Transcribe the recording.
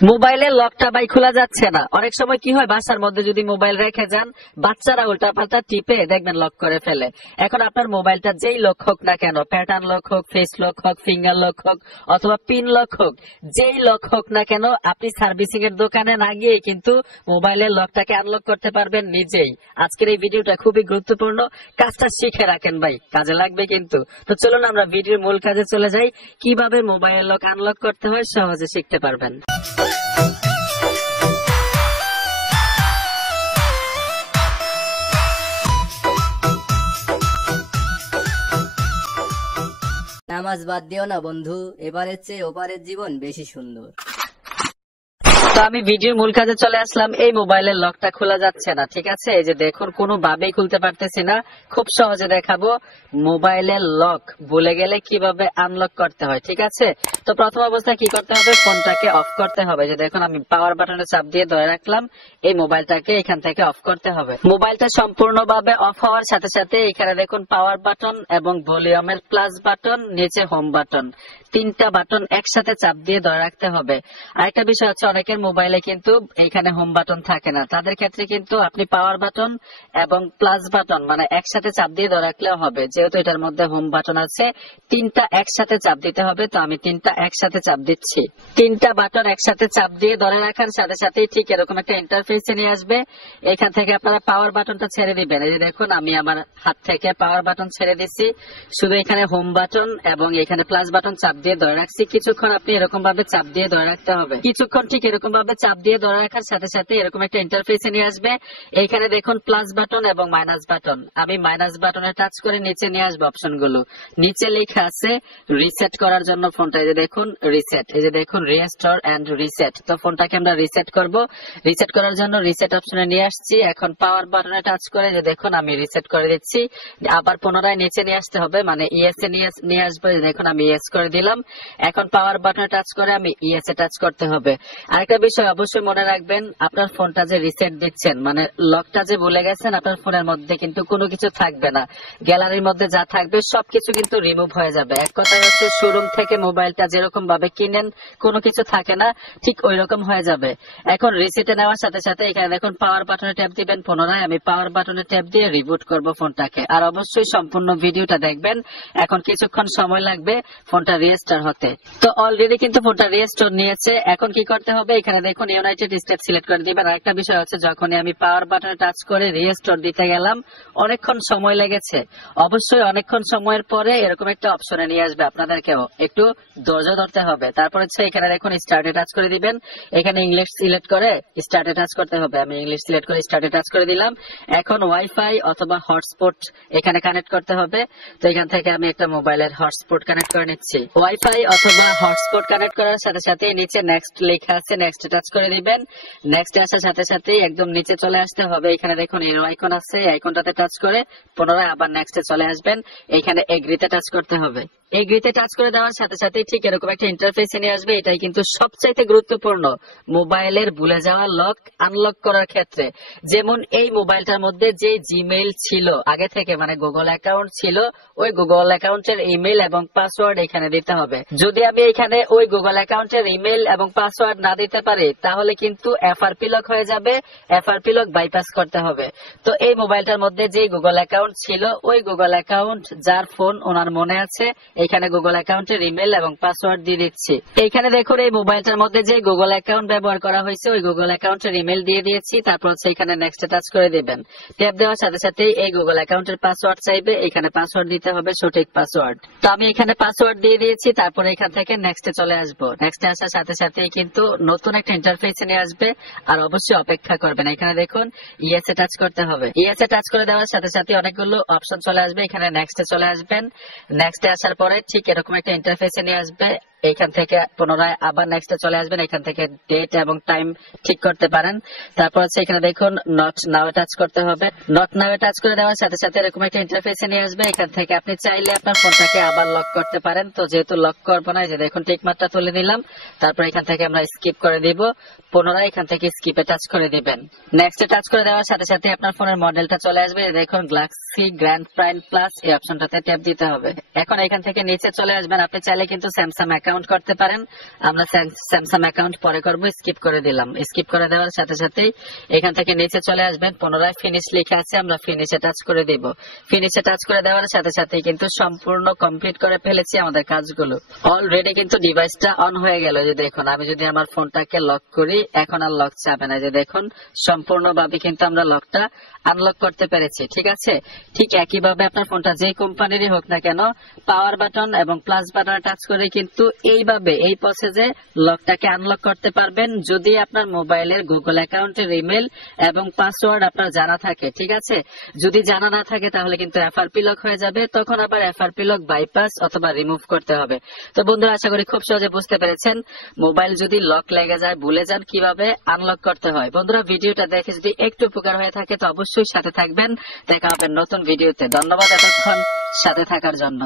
মোবাইলের লকটা ভাই খোলা যাচ্ছে না। অনেক সময় কি হয়, বাসার মধ্যে যদি মোবাইল রেখে যান, বাচ্চারা উল্টাপাল্টা টিপে দেখবেন লক করে ফেলে। এখন আপনার মোবাইলটা যেই লক হোক না কেন, প্যাটার্ন লক হোক, ফেস লক হোক, ফিঙ্গার লক হোক অথবা পিন লক হোক, যেই লক হোক না কেন, আপনি সার্ভিসিং এর দোকানে না গিয়ে কিন্তু মোবাইলের লকটাকে আনলক করতে পারবেন নিজেই। আজকের এই ভিডিওটা খুবই গুরুত্বপূর্ণ, কাজটা শিখে রাখেন ভাই, কাজে লাগবে কিন্তু। তো চলুন আমরা ভিডিওর মূল কাজে চলে যাই। কিভাবে মোবাইলের লক আনলক করতে হয় সহজে শিখতে পারবেন। নামাজ বাদ দিও না বন্ধু, এবারের চেয়ে ওপারের জীবন বেশি সুন্দর। তো আমি ভিডিওর মূল কাজে চলে আসলাম। এই মোবাইলের লকটা খোলা যাচ্ছে না, ঠিক আছে? এই যে দেখুন, কোনো ভাবেই খুলতে পারতেছি না। খুব সহজে দেখাবো মোবাইলের লক ভুলে গেলে কিভাবে আনলক করতে হয়, ঠিক আছে? তো প্রথম অবস্থায় কি করতে হবে, ফোনটাকে অফ করতে হবে। যে দেখুন, আমি পাওয়ার বাটনে চাপ দিয়ে ধরে রাখলাম, এই মোবাইলটাকে এখান থেকে অফ করতে হবে। মোবাইলটা সম্পূর্ণভাবে অফ হওয়ার সাথে সাথে এখানে দেখুন পাওয়ার বাটন এবং ভলিউমের প্লাস বাটন, নিচে হোম বাটন, তিনটা বাটন একসাথে চাপ দিয়ে ধরে রাখতে হবে। আরেকটা বিষয় হচ্ছে, অনেকের মোবাইলে কিন্তু এখানে হোম বাটন থাকে না, তাদের ক্ষেত্রে কিন্তু আপনি পাওয়ার বাটন এবং প্লাস বাটন মানে একসাথে চাপ দিয়ে ধরে রাখলেও হবে। যেহেতু এটার মধ্যে হোম বাটন আছে, তিনটা একসাথে চাপ দিতে হবে। তো আমি তিনটা একসাথে চাপ দিচ্ছি। তিনটা বাটন একসাথে চাপ দিয়ে ধরে রাখার সাথে সাথে ঠিক এরকম একটা ইন্টারফেসে নিয়ে আসবে। এখান থেকে আপনারা পাওয়ার বাটনটা ছেড়ে দিবেন। এই যে দেখুন, আমি আমার হাত থেকে পাওয়ার বাটন ছেড়ে দিচ্ছি, শুধু এখানে হোম বাটন এবং এখানে প্লাস বাটন চাপ দিয়ে ধরে রাখছি। কিছুক্ষণ আপনি এরকম ভাবে চাপ দিয়ে ধরে রাখতে হবে। কিছুক্ষণ ঠিক এরকম ভাবে চাপ দিয়ে ধরে রাখার সাথে সাথে এরকম একটা ইন্টারফেসে নিয়ে আসবে। এইখানে দেখুন প্লাস বাটন এবং মাইনাস বাটন। আমি মাইনাস বাটনে টাচ করে নিচে নিয়ে আসবো অপশনগুলো। নিচে লেখা আছে রিসেট করার জন্য ফোনটা, এই যে দেখুন রিসেট, এই যে দেখুন রিস্টোর এন্ড রিসেট। তো ফোনটাকে আমরা রিসেট করব। রিসেট করার জন্য রিসেট অপশনে নিয়ে আসছি। এখন পাওয়ার বাটনে টাচ করে যে দেখুন আমি রিসেট করে দিচ্ছি। আবার পুনরায় নিচে নিয়ে আসতে হবে, মানে ইএস এ নিয়ে আসবো। দেখুন আমি ইয়েস করে দিলাম। এখন পাওয়ার বাটনে টাচ করে আমি ইয়েস এ টাচ করতে হবে। আরেকটা বিষয় অবশ্যই মনে রাখবেন, আপনার ফোনটা যে রিসেট দিচ্ছেন মানে লকটা যে ভুলে গেছেন, আপনার ফোনের মধ্যে কিন্তু কোনো কিছু থাকবে না। গ্যালারির মধ্যে যা থাকবে সবকিছু কিন্তু রিমুভ হয়ে যাবে। এক কথায় হচ্ছে, শোরুম থেকে মোবাইলটা যেরকম ভাবে কিনেন কোনো কিছু থাকে না, ঠিক ওই রকম হয়ে যাবে। এখন রিসেটে নেওয়ার সাথে সাথে এখানে দেখুন পাওয়ার বাটনে ট্যাপ দিবেন। পুনরায় আমি পাওয়ার বাটনে ট্যাপ দিয়ে রিবুট করব ফোনটাকে। আর অবশ্যই সম্পূর্ণ ভিডিওটা দেখবেন। এখন কিছুক্ষণ সময় লাগবে ফোনটা রিস্টোর হতে। তো অলরেডি কিন্তু ফোনটা রিস্টোর নিয়েছে। এখন কি করতে হবে, এখানে দেখুন ইউনাইটেড স্টেট সিলেক্ট করে দিবেন। আরেকটা বিষয় হচ্ছে, যখনই আমি পাওয়ার বাটনে টাচ করে রিস্টোর দিতে গেলাম অনেকক্ষণ সময় লেগেছে। অবশ্যই অনেকক্ষণ সময়ের পরে এরকম একটা অপশনে নিয়ে আসবে, আপনাদেরকেও একটু ধৈর্য ধরতে হবে। তারপর হচ্ছে এখানে দেখুন স্টার্টে টাচ করে দিবেন। এখানে ইংলিশ সিলেক্ট করে স্টার্টে টাচ করতে হবে। আমি ইংলিশ সিলেক্ট করে স্টার্টে টাচ করে দিলাম। এখন ওয়াইফাই অথবা হটস্পট এখানে কানেক্ট করতে হবে। তো এখান থেকে আমি একটা মোবাইলের হটস্পট কানেক্ট করে নিচ্ছি। ওয়াইফাই অথবা হটস্পট কানেক্ট করার সাথে সাথে নিচে নেক্সট লেখা আছে, নেক্সট টাচ করে দিবেন। নেক্সট আসার সাথে সাথে একদম নিচে চলে আসতে হবে। এখানে দেখুন এরো আইকন আছে, আইকনটাতে টাচ করে পুনরায় আবার নেক্সটে চলে আসবেন। এখানে এগ্রিতে টাচ করতে হবে। এগ্রিতে টাচ করে দেওয়ার সাথে সাথে ঠিক এরকম একটা ইন্টারফেসে নিয়ে আসবে। এটাই কিন্তু সবচাইতে গুরুত্বপূর্ণ মোবাইলের ভুলে যাওয়া লক আনলক করার ক্ষেত্রে। যেমন এই মোবাইলটার মধ্যে যে জিমেইল ছিল আগে থেকে, মানে গুগল অ্যাকাউন্ট ছিল, ওই গুগল অ্যাকাউন্টের ইমেল এবং পাসওয়ার্ড এখানে দিতে হবে। যদি আমি এখানে ওই গুগল অ্যাকাউন্টের ইমেল এবং পাসওয়ার্ড না দিতে পারি, তাহলে কিন্তু এফআরপি লক হয়ে যাবে। এফআরপি লক বাইপাস করতে হবে। তো এই মোবাইলটার মধ্যে যে গুগল অ্যাকাউন্ট ছিল, ওই গুগল অ্যাকাউন্ট যার ফোন ওনার মনে আছে, এখানে গুগল অ্যাকাউন্টের ইমেল এবং পাসওয়ার্ড দিয়ে দিচ্ছি। এইখানে দেখুন এই মোবাইলটার মধ্যে যে গুগল অ্যাকাউন্ট ব্যবহার করা হয়েছে, ওই গুগল অ্যাকাউন্টের ইমেল দিয়ে দিয়েছি। তারপর হচ্ছে এখানে নেক্সট টাচ করে দিবেন। ট্যাপ দেওয়ার সাথে সাথে এই গুগল অ্যাকাউন্টের পাসওয়ার্ড চাইবে। এখানে পাসওয়ার্ড দিতে হবে, সঠিক পাসওয়ার্ড। তো আমি এখানে পাসওয়ার্ড দিয়ে দিয়েছি। তারপরে এখান থেকে নেক্সটে চলে আসবো। নেক্সটে আসার সাথে সাথে কিন্তু নতুন একটা ইন্টারফেসে নিয়ে আসবে। আর অবশ্যই অপেক্ষা করবেন। এখানে দেখুন ইয়েস এ টাচ করতে হবে। ইয়েস এ টাচ করে দেওয়ার সাথে সাথে অনেকগুলো অপশন চলে আসবে। এখানে নেক্সটে চলে আসবেন। নেক্সটে আসার পরে ঠিক এরকম একটা ইন্টারফেসে নিয়ে আসবে। এখান থেকে পুনরায় আবার নেক্সটে চলে আসবেন। এখান থেকে ডেট এবং টাইম ঠিক করতে পারেন। তারপর হচ্ছে এখানে দেখুন নট নাও টাচ করতে হবে। নট নাও টাচ করে দেওয়ার সাথে সাথে এরকম একটা ইন্টারফেসে নিয়ে আসবে। এখান থেকে আপনি চাইলে আপনার ফোনটাকে আবার লক করতে পারেন। তো যেহেতু লক করবো না, যে দেখুন টিক মার্কটা তুলে দিলাম। তারপর এখান থেকে আমরা স্কিপ করে দিব। পুনরায় এখান থেকে স্কিপে টাচ করে দিবেন। নেক্সটে টাচ করে দেওয়ার সাথে সাথে আপনার ফোনের মডেলটা চলে আসবে। দেখুন গ্যালাক্সি গ্র্যান্ড প্রাইম প্লাস, এই অপশনটাতে ট্যাপ দিতে হবে। এখন এখান থেকে নিচে চলে আসবেন। আপনি চাইলে কিন্তু স্যামসাং অ্যাকাউন্ট করতে পারেন। আমরা স্যামসাং অ্যাকাউন্ট পরে করব, স্কিপ করে দিলাম। স্কিপ করে দেওয়ার সাথে সাথেই এখান থেকে নিচে চলে আসবেন, পুনরায় ফিনিশ লেখা আছে, আমরা ফিনিশে টাচ করে দিব। ফিনিশে টাচ করে দেওয়ার সাথে সাথেই কিন্তু সম্পূর্ণ কমপ্লিট করে ফেলেছি আমাদের কাজগুলো। অলরেডি কিন্তু ডিভাইসটা অন হয়ে গেল। যে দেখুন, আমি যদি আমার ফোনটাকে লক করি, এখন আর লক চাবে না। যে দেখুন, সম্পূর্ণভাবে কিন্তু আমরা লকটা আনলক করতে পেরেছি। ঠিক আছে, ঠিক একইভাবে আপনার ফোনটা যে কোম্পানিরই হোক না কেন, পাওয়ার বাটন এবং প্লাস বাটনে টাচ করে কিন্তু এইভাবে এই প্রসেসে লকটাকে আনলক করতে পারবেন, যদি আপনার মোবাইলের গুগল অ্যাকাউন্টের ইমেল এবং পাসওয়ার্ড আপনার জানা থাকে। ঠিক আছে, যদি জানা না থাকে তাহলে কিন্তু এফআরপি লক হয়ে যাবে, তখন আবার এফআরপি লক বাইপাস অথবা রিমুভ করতে হবে। তো বন্ধুরা, আশা করি খুব সহজে বুঝতে পেরেছেন, মোবাইল যদি লক লেগে যায়, ভুলে যান, কিভাবে আনলক করতে হয়। বন্ধুরা, ভিডিওটা দেখে যদি একটু উপকার হয়ে থাকে তো অবশ্যই সাথে থাকবেন। দেখা হবে নতুন ভিডিওতে। ধন্যবাদ এতক্ষণ সাথে থাকার জন্য।